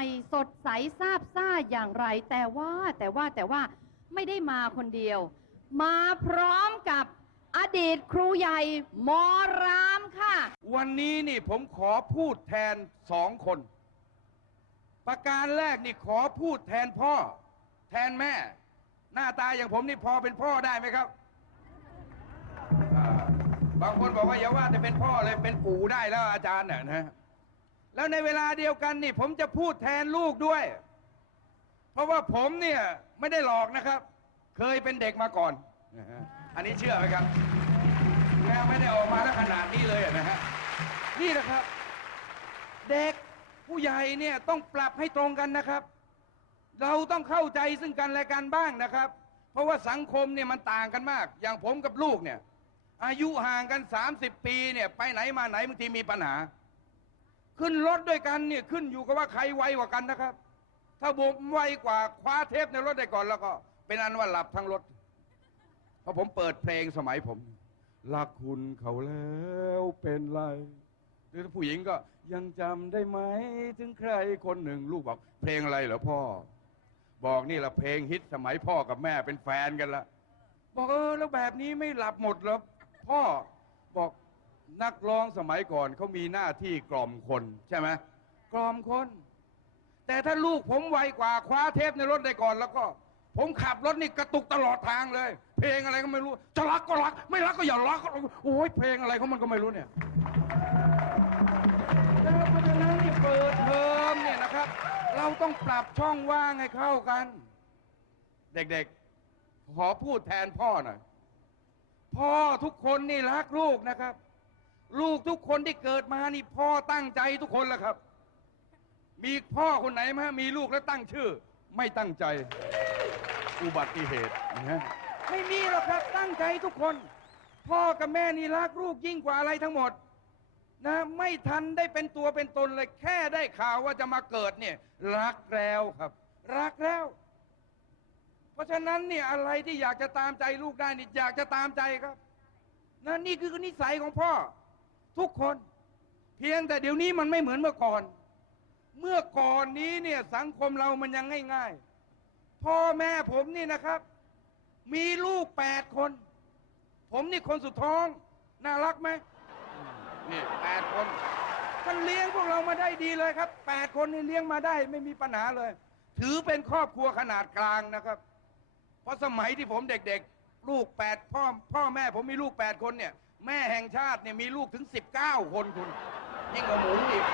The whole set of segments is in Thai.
ม่สดใสซาบซ่าอย่างไร แต่ว่าแต่ว่าแต่ว่าไม่ได้มาคนเดียว มาพร้อมกับอดีตครูใหญ่หมอรามค่ะ วันนี้นี่ผมขอพูดแทนสองคน ประการแรกนี่ขอพูดแทนพ่อ แทนแม่ หน้าตาอย่างผมนี่พอเป็นพ่อได้ไหมครับอ่าบางคนบอกว่าอย่าว่าแต่เป็นพ่อเลยเป็นปู่ได้แล้วอาจารย์น่ะนะ แล้วในเวลาเดียวกันนี่ผมจะพูดแทนลูกด้วย เพราะว่าผมเนี่ยไม่ได้หลอกนะครับ เคยเป็นเด็กมาก่อน อันนี้เชื่อไหมครับแม่ไม่ได้ออกมาแล้วขนาดนี้เลยนะฮะนี่นะครับ เด็กผู้ใหญ่เนี่ยต้องปรับให้ตรงกันนะครับ เราต้องเข้าใจซึ่งกันและกันบ้างนะครับ เพราะว่าสังคมเนี่ยมันต่างกันมาก อย่างผมกับลูกเนี่ยอายุห่างกัน 30 ปีเนี่ยไปไหนมาไหนบางทีมีปัญหา ขึ้นรถด้วยกันเนี่ยขึ้นอยู่กับว่าใครไวกว่ากันนะครับ ถ้าผมไวกว่าคว้าเทปในรถได้ก่อนแล้วก็ เป็นอันว่าหลับทั้งรถ เพราะผมเปิดเพลงสมัยผมรักคุณเขาแล้วเป็นไรหรือผู้หญิงก็ยังจำได้ไหมถึงใครคนหนึ่งลูกบอก เพลงอะไรเหรอพ่อ บอกนี่แหละเพลงฮิตสมัยพ่อกับแม่เป็นแฟนกันละบอกเออแล้วแบบนี้ไม่หลับหมดเหรอพ่อบอก นักร้องสมัยก่อนเขามีหน้าที่กล่อมคนใช่ไหมกล่อมคน แต่ถ้าลูกผมไวกว่าคว้าเทปในรถได้ก่อนแล้วก็ ผมขับรถนี่กระตุกตลอดทางเลย เพลงอะไรก็ไม่รู้ จะรักก็รัก ไม่รักก็อย่ารักโอ้ยเพลงอะไรเของมันก็ไม่รู้เนี่ยแล้วเพราะฉะนั้นนี่เปิดเทอมเนี่ยนะครับ เราต้องปรับช่องว่างให้เข้ากัน เด็กๆขอพูดแทนพ่อหน่อยพ่อทุกคนนี่รักลูกนะครับ ลูกทุกคนที่เกิดมานี่พ่อตั้งใจทุกคนแหละครับ มีพ่อคนไหนไหมมีลูกแล้วตั้งชื่อ ไม่ตั้งใจ อุบัติเหตุนะฮะไม่มีหรอกครับตั้งใจทุกคน พ่อกับแม่นี่รักลูกยิ่งกว่าอะไรทั้งหมดนะไม่ทันได้เป็นตัวเป็นตนเลยแค่ได้ข่าวว่าจะมาเกิดเนี่ย รักแล้วครับ รักแล้ว เพราะฉะนั้นเนี่ยอะไรที่อยากจะตามใจลูกได้นี่อยากจะตามใจครับนะนี่คือนิสัยของพ่อ ทุกคน เพียงแต่เดี๋ยวนี้มันไม่เหมือนเมื่อก่อน เมื่อก่อนนี้เนี่ยสังคมเรามันยังง่ายๆ พ่อแม่ผมนี่นะครับ มีลูกแปดคน ผมนี่คนสุดท้อง น่ารักไหมนี่แปดคนท่านเลี้ยงพวกเรามาได้ดีเลยครับแปดคนนี่เลี้ยงมาได้ไม่มีปัญหาเลย ถือเป็นครอบครัวขนาดกลางนะครับ เพราะสมัยที่ผมเด็กๆ ลูกแปดพ่อพ่อแม่ผมมีลูกแปดคนเนี่ย แม่แห่งชาติเนี่ยมีลูกถึงสิบเก้าคนคุณยิ่งกว่าหมูอีก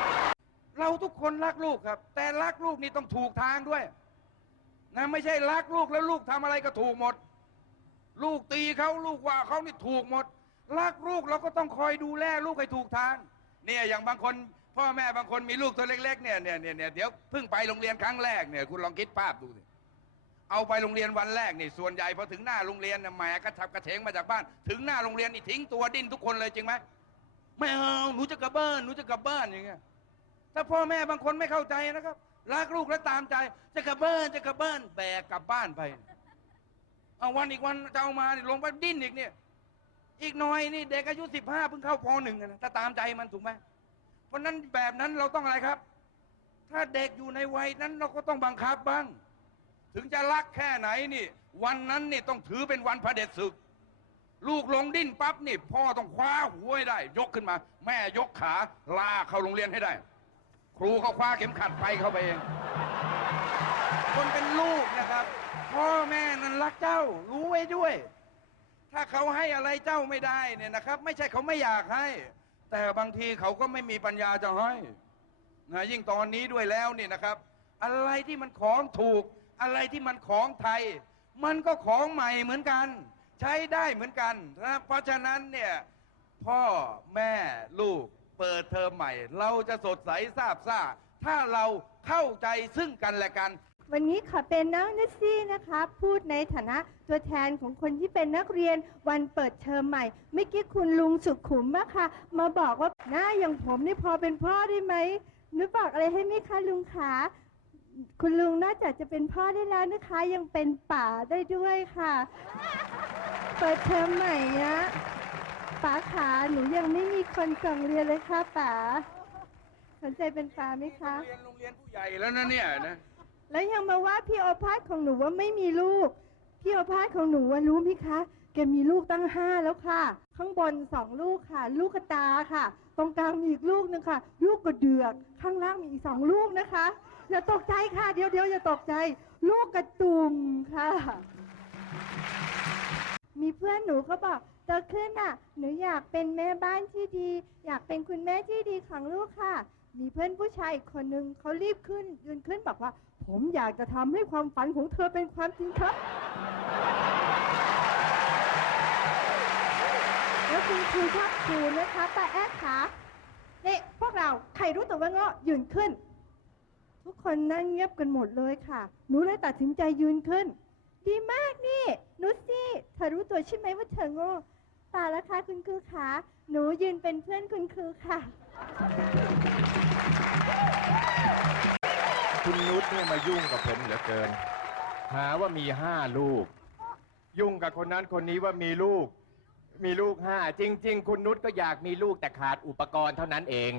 เราทุกคนรักลูกครับ แต่รักลูกนี่ต้องถูกทางด้วยนะไม่ใช่รักลูกแล้วลูกทำอะไรก็ถูกหมด ลูกตีเขาลูกว่าเขานี่ถูกหมด รักลูกเราก็ต้องคอยดูแลลูกให้ถูกทาง เนี่ยอย่างบางคน พ่อแม่บางคนมีลูกตัวเล็กๆเนี่ยเนี่ยเนี่ยเนี่ยเดี๋ยวเพิ่งไปโรงเรียนครั้งแรกเนี่ยคุณลองคิดภาพดูสิ เอาไปโรงเรียนวันแรกนี่ส่วนใหญ่พอถึงหน้าโรงเรียนน่ะแหมกระฉับกระเฉงมาจากบ้าน ถึงหน้าโรงเรียนนี่ทิ้งตัวดิ้นทุกคนเลยจริงไหมไม่เอาหนูจะกลับบ้านหนูจะกลับบ้านอย่างเงี้ยถ้าพ่อแม่บางคนไม่เข้าใจนะครับรักลูกและตามใจ จะกลับบ้านจะกลับบ้านแบกกลับบ้านไปเอาวันอีกวันจะเอามานี่ลงไปดิ้นอีกเนี่ย อีกหน่อยนี่เด็กอายุสิบห้าเพิ่งเข้าปหนึ่งนะถ้าตามใจมันถูกไหมเพราะนั้นแบบนั้นเราต้องอะไรครับ ถ้าเด็กอยู่ในวัยนั้นเราก็ต้องบังคับบ้าง ถึงจะรักแค่ไหนนี่ วันนั้นนี่ต้องถือเป็นวันพระเด็จศึก ลูกลงดิ้นปั๊บนี่ พ่อต้องคว้าหัวให้ได้ ยกขึ้นมา แม่ยกขาลาเข้าโรงเรียนให้ได้ ครูเขาคว้าเข็มขัดไปเข้าไปเอง คนเป็นลูกนะครับ พ่อแม่นั้นรักเจ้า รู้ไว้ด้วย ถ้าเขาให้อะไรเจ้าไม่ได้เนี่ยนะครับ ไม่ใช่เขาไม่อยากให้ แต่บางทีเขาก็ไม่มีปัญญาจะให้นะยิ่งตอนนี้ด้วยแล้วเนี่ยนะครับ อะไรที่มันของถูก อะไรที่มันของไทย มันก็ของใหม่เหมือนกัน ใช้ได้เหมือนกันนะเพราะฉะนั้นเนี่ยพ่อแม่ลูกเปิดเทอมใหม่ เราจะสดใสซาบซ่า ถ้าเราเข้าใจซึ่งกันและกัน วันนี้ขอเป็นน้องนัสซี่นะคะ พูดในฐานะตัวแทนของคนที่เป็นนักเรียนวันเปิดเทอมใหม่เมื่อกี้คุณลุงสุขุมอะค่ะ มาบอกว่าหน้าอย่างผมนี่พอเป็นพ่อได้ไหมนึกบอกอะไรให้ไหมคะลุงขา คุณลุงนอกจากจะเป็นพ่อได้แล้วนะคะ ยังเป็นป่าได้ด้วยค่ะ เปิดเทอมใหม่เนี้ยป๋าขาหนูยังไม่มีคนส่งเรียนเลยค่ะป๋าสนใจเป็นปลาไหมคะ เรียนโรงเรียนผู้ใหญ่แล้วนะเนี่ยนะ แล้วยังมาว่าพี่โอภาสของหนูว่าไม่มีลูก พี่โอภาสของหนูว่ารู้ไหมคะ แกมีลูกตั้งห้าแล้วค่ะ ข้างบนสองลูกค่ะ ลูกกระตาค่ะ ตรงกลางมีอีกลูกหนึงค่ะ ลูกกระเดือก ข้างล่างมีอีกสองลูกนะคะ อย่าตกใจค่ะ เดี๋ยวเดี๋ยวอย่าตกใจ ลูกกระตุ่มค่ะ มีเพื่อนหนูเขาบอกโตขึ้นอะ หนูอยากเป็นแม่บ้านที่ดี อยากเป็นคุณแม่ที่ดีของลูกค่ะ มีเพื่อนผู้ชายอีกคนนึงเขารีบขึ้นยืนขึ้นบอกว่า ผมอยากจะทำให้ความฝันของเธอเป็นความจริงครับ แล้วคุณครูชอบครูนะคะป้าแอ๊ดคะนี่พวกเราใครรู้ตัวว่าเงาะยืนขึ้น ทุกคนนั่งเงียบกันหมดเลยค่ะ หนูเลยตัดสินใจยืนขึ้น ดีมากนี่นุชซี่เธอรู้ตัวใช่ไหมว่าเธอโง่เปล่าล้วค่ะคุณครูคะหนูยืนเป็นเพื่อนคุณครูค่ะ คุณนุชเนี่ยมายุ่งกับผมเหลือเกิน หาว่ามีห้าลูก ยุ่งกับคนนั้นคนนี้ว่ามีลูก มีลูกห้าจริง ๆ คุณนุชก็อยากมีลูกแต่ขาดอุปกรณ์เท่านั้นเอง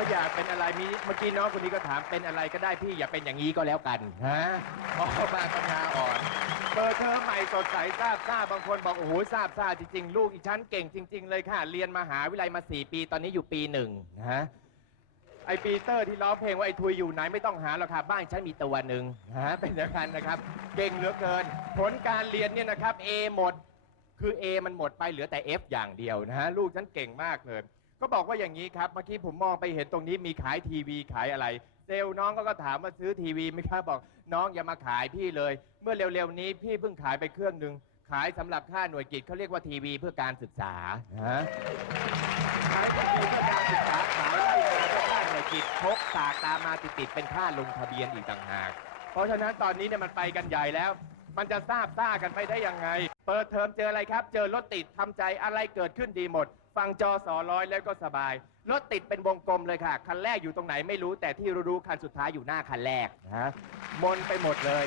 กว่าเด็อยากเป็นอะไรมีเมื่อกี้น้องคนนี้ก็ถามเป็นอะไรก็ได้พี่อย่าเป็นอย่างนี้ก็แล้วกันฮะพอมาปัญญาอ่อนเปิดเทอมใหม่สดใสทราบทราบบางคนบอกโอ้โหทราบทราบจริงๆ ลูกอีชั้นเก่งจริง ๆ เลยค่ะ เรียนมหาวิทยาลัยมาสี่ปีตอนนี้อยู่ปีหนึ่งฮะไอปีเตอร์ที่ร้องเพลงว่าไอทุยอยู่ไหนไม่ต้องหาหรอกครับบ้านฉันมีตัวหนึ่งฮะเป็นอย่างนั้นนะครับ เก่งเหลือเกิน ผลการเรียนเนี่ยนะครับ A หมดคือ A มันหมดไปเหลือแต่ F อย่างเดียวนะฮะลูกฉันเก่งมากเลย ก็บอกว่าอย่างนี้ครับเมื่อกี้ผมมองไปเห็นตรงนี้มีขายทีวีขายอะไร เซลล์น้องก็ก็ถามว่าซื้อทีวีไหมครับบอกน้องอย่ามาขายพี่เลย เมื่อเร็วๆนี้พี่เพิ่งขายไปเครื่องหนึ่งขายสำหรับค่าหน่วยกิจเขาเรียกว่าทีวีเพื่อการศึกษาฮะขายทีวีเพื่อการศึกษาขายไล่มาก็ค่าหน่วยกิจพกสากตามมาติดๆเป็นค่าลงทะเบียนอีกต่างหาก เพราะฉะนั้นตอนนี้เนี่ยมันไปกันใหญ่แล้ว มันจะทราบซ่ากันไปได้ยังไง เปิดเทอมเจออะไรครับ เจอรถติดทำใจอะไรเกิดขึ้นดีหมด ฟังจอสอร้อยแล้วก็สบาย รถติดเป็นวงกลมเลยค่ะ คันแรกอยู่ตรงไหนไม่รู้แต่ที่รู้ๆคันสุดท้ายอยู่หน้าคันแรกนะฮะมนไปหมดเลย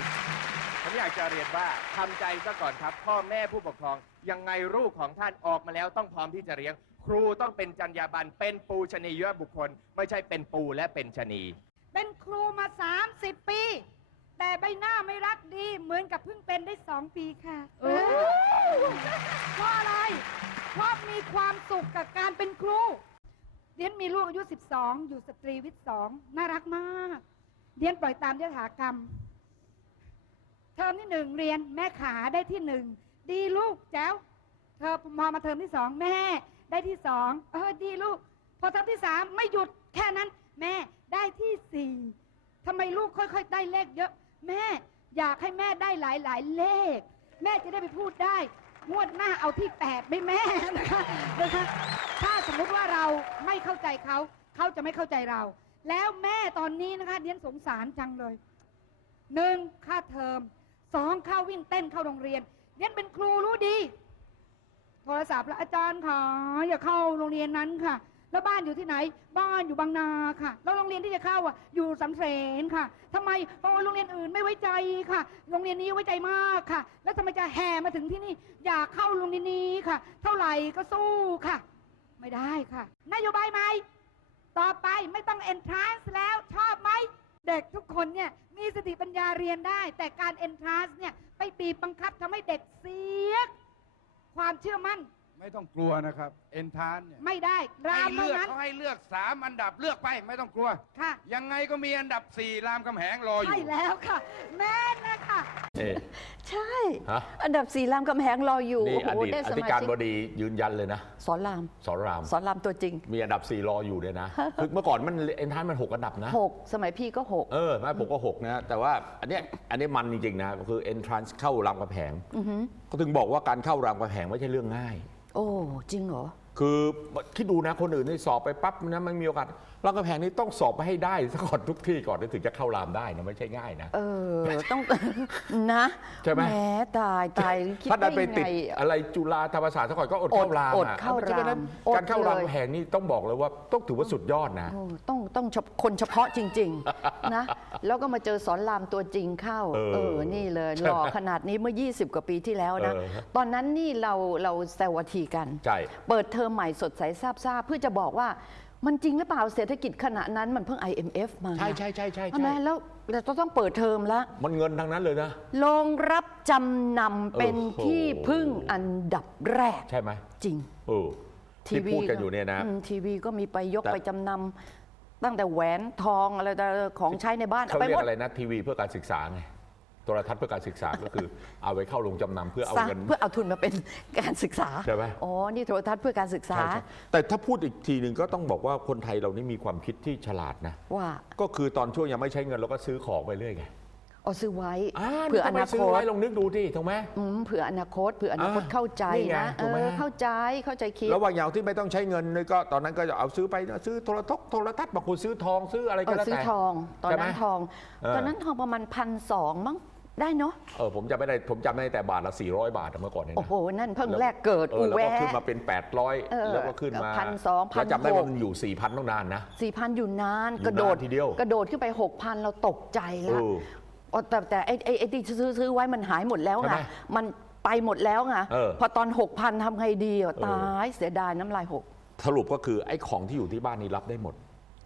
ผมอยากจะเรียนว่าทำใจซะก่อนครับ พ่อแม่ผู้ปกครอง ยังไงลูกของท่านออกมาแล้วต้องพร้อมที่จะเลี้ยง ครูต้องเป็นจรรยาบรรณเป็นปูชนียบุคคล ไม่ใช่เป็นปูและเป็นชนี เป็นครูมา 30 ปี แต่ใบหน้าไม่รักดีเหมือนกับเพิ่งเป็นได้สองปีค่ะโอ้เพราะอะไร เพราะมีความสุขกับการเป็นครูเดียนมีลูกอายุ 12 อยู่สตรีวิทย์สองน่ารักมาก เดียนปล่อยตามยถากรรม เทอมที่หนึ่งเรียนแม่ขาได้ที่หนึ่งดีลูกแจ๋วเธอพอมาเทอมที่สองแม่ ได้ที่สองเออดีลูก พอเทอมที่สามไม่หยุดแค่นั้น แม่ได้ที่สี่ทำไมลูกค่อย ๆ ได้เลขเยอะ แม่อยากให้แม่ได้หลายๆเลข แม่จะได้ไปพูดได้ งวดหน้าเอาที่แปดไม่แม่นะคะนะคะถ้าสมมุติว่าเราไม่เข้าใจเขา เขาจะไม่เข้าใจเรา แล้วแม่ตอนนี้นะคะเดียนสงสารจังเลยหนึ่งค่าเทอมสองเข้าวิ่งเต้นเข้าโรงเรียนเรียนเป็นครูรู้ดี โทรศัพท์แล้วอาจารย์ค่ะอย่าเข้าโรงเรียนนั้นค่ะ แล้วบ้านอยู่ที่ไหน บ้านอยู่บางนาค่ะ แล้วโรงเรียนที่จะเข้าอะอยู่สำเสนค่ะทำไมโอ้โรงเรียนอื่นไม่ไว้ใจค่ะ โรงเรียนนี้ไว้ใจมากค่ะ แล้วทำไมจะแห่มาถึงที่นี่ อยากเข้าโรงเรียนนี้ค่ะ เท่าไหร่ก็สู้ค่ะ ไม่ได้ค่ะ นโยบายใหม่ต่อไปไม่ต้อง entrance แล้วชอบไหมเด็กทุกคนเนี่ยมีสติปัญญาเรียนได้ แต่การ entrance เนี่ยไปบีบบังคับทำให้เด็กเสียความเชื่อมั่น ไม่ต้องกลัวนะครับ เอนทานเนี่ยไม่ได้รามให้เท่าเลือกนั้นเขาให้เลือกสามอันดับเลือกไปไม่ต้องกลัว ค่ะยังไงก็มีอันดับสี่รามคำแหงรออยู่ ใช่แล้วค่ะ แม่นนะคะเอ๊ะใช่ฮะ อันดับสี่รามคำแหงรออยู่นี่โอ้อโหดีตได้อสธิมาการชิกบดียืนยันเลยนะ สอนราม สอนราม สอนรามตัวจริงมีอันดับสี่รออยู่เลยนะ คือเมื่อก่อนมันเอ็นทานมันหกอันดับนะ หกสมัยพี่ก็หก เออไม่ผมก็หกนะ แต่ว่าอันเนี้ยอันนี้มันจริง ๆ นะ คือ entrance เข้ารามกำแหงเขาถึงบอกว่าการเข้ารามกำแหงไม่ใช่เรื่องง่าย โอ้ จริงเหรอ คือคิดดูนะคนอื่นนี่สอบไปปั๊บนะมันมีโอกาส รามคำแหงนี่ต้องสอบไปให้ได้ซะก่อนทุกที่ก่อนถึงจะเข้ารามได้นะไม่ใช่ง่ายนะ เออ ต้อง นะใช่ไหม แหมตายตายคิดถ้าดัได้นไปไงติดอะไรจุฬาธรรมศาสตร์ซะก่อนก็อดเข้ารามอดอะเข้ารามเพราะฉะนั้นอดการเข้ารามเลยคำแหงนี่ต้องบอกเลยว่าต้องถือว่าสุดยอดนะ โอ้ต้องต้องเฉพคนเฉพาะจริง ๆ นะ แล้วก็มาเจอสอนรามตัวจริงเข้าเออเออนี่เลยใช่หล่อขนาดนี้เมื่อ 20 กว่าปีที่แล้วนะ เออ ตอนนั้นนี่เราเราแซวทีกัน ใช่ เปิดเทอมใหม่สดใสซาบซ่าเพื่อจะบอกว่า มันจริงหรือเปล่าเศรษฐกิจขณะนั้นมันเพิ่ง IMF มาใช่ใช่ใช่ใช่ใช่ไหมใช่แล้วเราต้องเปิดเทอมแล้วมันเงินทั้งนั้นเลยนะโรงรับจำนำเป็นโอ้โหที่พึ่งอันดับแรก ใช่ไหมจริงเออที่พูดกันอยู่เนี่ยนะมทีวีก็มีไปยกแต่ไปจำนำตั้งแต่แหวนทองอะไรแต่ของใช้ในบ้านเขาไปเรีหยมกดอะไรนะทีวีเพื่อการศึกษาไง โทรทัศน์เพื่อการศึกษาก็คือ เอาไว้เข้าลงจำนำเพื่อเอาซะเงิน เพื่อเอาทุนมาเป็นการศึกษาใช่ไหม อ๋อ นี่โทรทัศน์เพื่อการศึกษา ใช่ใช่แต่ถ้าพูดอีกทีหนึ่งก็ต้องบอกว่าคนไทยเรานี่มีความคิดที่ฉลาดนะ ว่าก็คือตอนช่วงยังไม่ใช้เงินเราก็ซื้อของไปเรื่อยไงเอาซื้อไว้อ่าเผื่ออนี่นาทำไมซื้คอตไว้ลองนึกดูที่ถูกไหม อืมเผื่ออนาคตเผื่ออนาคตอ่าเข้าใจนี่ไงนะเอถูกไหมอฮะเข้าใจเข้าใจคิดระหว่างอย่างที่ไม่ต้องใช้เงินนี่ก็ตอนนั้นก็จะเอาซื้อไปนะซื้อโทรทัศน์โทรทัศน์บางคนซื้อทองซื้ออะไรเอก็อแล้วซื้อแต่ ทองตอนนั้นใช่ไหมทอง เออ ตอนนั้นทองประมาณพันสองมั้ง ได้เนาะ เออผมจำไม่ได้ผมจำได้แต่บาทละ 400 บาทอะเมื่อก่อนเนี่ยโอ้นะโห นั่นเพิ่งแล้วแรกเกิดเออูอแล้วแว ก็ขึ้นมาะเป็น เออ800 แล้วก็ขึ้นมาพันสองพันแล้วจำได้หว่ากมันอยู่ 4,000ต้องนานนะ สี่พันอยู่นานอยู่กระโดดนานทีเดียวกระโดดขึ้นไปหกพันเราตกใจเอแล้วออ๋อแต่แต่ไอ้ไอ้ไอ้ที่ซื้อซื้อไว้มันหายหมดแล้วใช่ไงไหมมันไปหมดแล้วไงเออพอตอนหกพันทำไงดีอะเออ ตายเสียดายน้ำลายหก สรุปก็คือไอ้ของที่อยู่ที่บ้านนี้รับได้หมด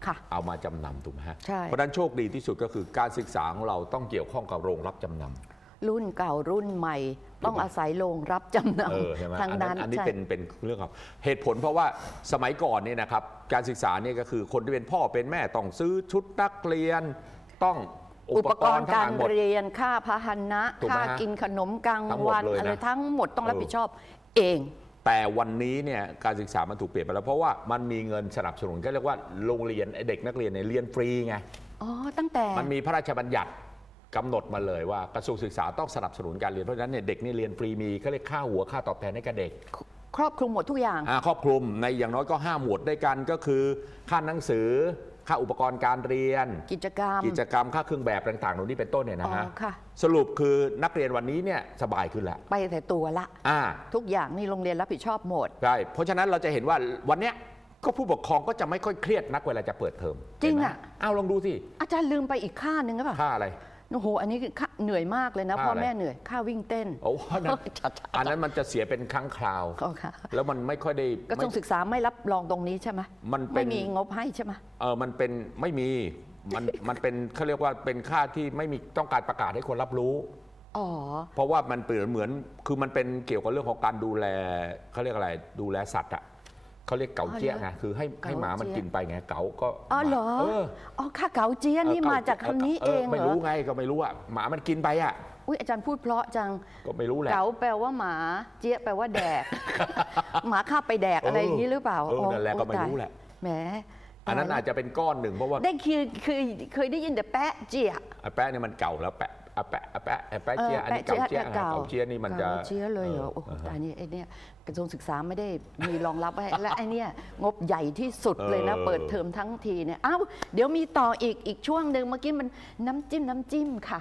ค่ะ เอามาจำนำถูกไหมฮะใช่ เพราะฉะนั้นโชคดีที่สุดก็คือการศึกษาของเราต้องเกี่ยวข้องกับโรงรับจำนำ รุ่นเก่ารุ่นใหม่ ต้องอาศัยโรงรับจำนเออใช่ไหมำทางอันนั้นั้นนอันนี้ใช่ เป็นเป็นเรื่องของเหตุผลเพราะว่าสมัยก่อนเนี่ยนะครับการศึกษาเนี่ยก็คือคนที่เป็นพ่อเป็นแม่ต้องซื้อชุดนักเรียน ต้องอุอุปปกกรรณ์ณ์ทั้งกาหรลายหมด เรียนค่าพาหนะ ถูกไหมค่าฮะกินขนมกลางทั้งหมดวันเลยนะอะไรทั้งหมดต้องรับเออ ผิดชอบเอง แต่วันนี้เนี่ยการศึกษามันถูกเปลี่ยนไปแล้ว เพราะว่ามันมีเงินสนับสนุนก็เรียกว่าโรงเรียนไอ้เด็กนักเรียนเนี่ยเรียนฟรีไงอ๋อตั้งแต่ มันมีพระราชบัญญัติกำหนดมาเลยว่ากระทรวงศึกษาต้องสนับสนุนการเรียนเพราะฉะนั้นเนี่ยเด็กนี่เรียนฟรีมีเขาเรียกค่าหัวค่าตอบแทนให้กับเด็ก ครอบคลุมหมดทุกอย่าง อ่าครอบคลุมในอย่างน้อยก็ห้าหมวดด้วยกันก็คือ ค่าหนังสือ ค่าอุปกรณ์การเรียน กิจกรรม กิจกรรมค่าเครื่องแบบต่างๆเหล่านี้เป็นต้นเนี่ยอ๋นะอฮะค่ะ สรุปคือนักเรียนวันนี้เนี่ยสบายขึ้นแล้วไปแต่ตัวละ อ่า ทุกอย่างนี่โรงเรียนรับผิดชอบหมด ใช่ เพราะฉะนั้นเราจะเห็นว่าวันเนี้ยก็ผู้ปกครองก็จะไม่ค่อยเครียดนักเวลาจะเปิดเทอมจริงเห็นไหมอะเอาลองดูสิ อาจารย์ลืมไปอีกค่าหนึ่งหรือเปล่า ค่าอะไร โอ้โห อันนี้คือค่าเหนื่อยมากเลยนะค่าพ่ออะไร แม่เหนื่อยค่าวิ่งเต้น โอ้อันนั้นจัดๆอันนั้นมันจะเสียเป็นครั้งคราว อ๋อค่ะ แล้วมันไม่ค่อยได้กระทรวงไม่ ศึกษาไม่รับรองตรงนี้ใช่ไหมมันเป็น ไม่มีงบให้ใช่ไหม เออมันเป็นไม่มีมันมันเป็นเขาเรียกว่าเป็นค่าที่ไม่มีต้องการประกาศให้คนรับรู้ อ๋อ เพราะว่ามันเปลี่ยนเหมือนคือมันเป็นเกี่ยวกับเรื่องของการดูแลเขาเรียกอะไร ดูแลสัตว์อะ เขาเรียกเก๋าเจี๊ยไงคือให้ให้หมามันเก๋าเจี๊ยกินไปไงเก๋าก็อ๋อเหรอเอออ๋อค่าเก๋าเจี๊ยนี่มาจากคำนี้เองเหรไม่อรู้ไงก็ไม่รู้อะหมามันกินไปอะอุ้ยอาจารย์พูดเพราะจังก็ไม่รู้แหละเก๋าแปลว่าหมาเจี๊ยแปลว่าแดก หมาข้าบไปแดกอะไรอย่างนี้หรือเปล่าเออนั่นแหละก็ไม่ตายรู้แหละแหมอันนั้นตยอาจจะเป็นก้อนหนึ่งเพราะว่าได้คือคือเคยได้ยินแต่แปะเจี๊ยไอ้แปะเนี่ยมันเก่าแล้วแปะ อะแปะอะแปะไอ้แปะเจี๊ยอันนี้เออเก่าเจี๊ยแปะนะเก่าเก่าเจี๊ยนี่มันจะเก๋าเจี๊ยเลยเหรอโอ้โหตายนี่ไอ้เนี่ยกระทรวงศึกษาไม่ได้มีรองรับไว้และไอ้เนี่ยงบใหญ่ที่สุดเลยนะเออเปิดเทอมทั้งทีเนี่ยอ้าวเดี๋ยวมีต่ออีกอีกช่วงหนึ่งเมื่อกี้มันน้ำจิ้มน้ำจิ้มค่ะ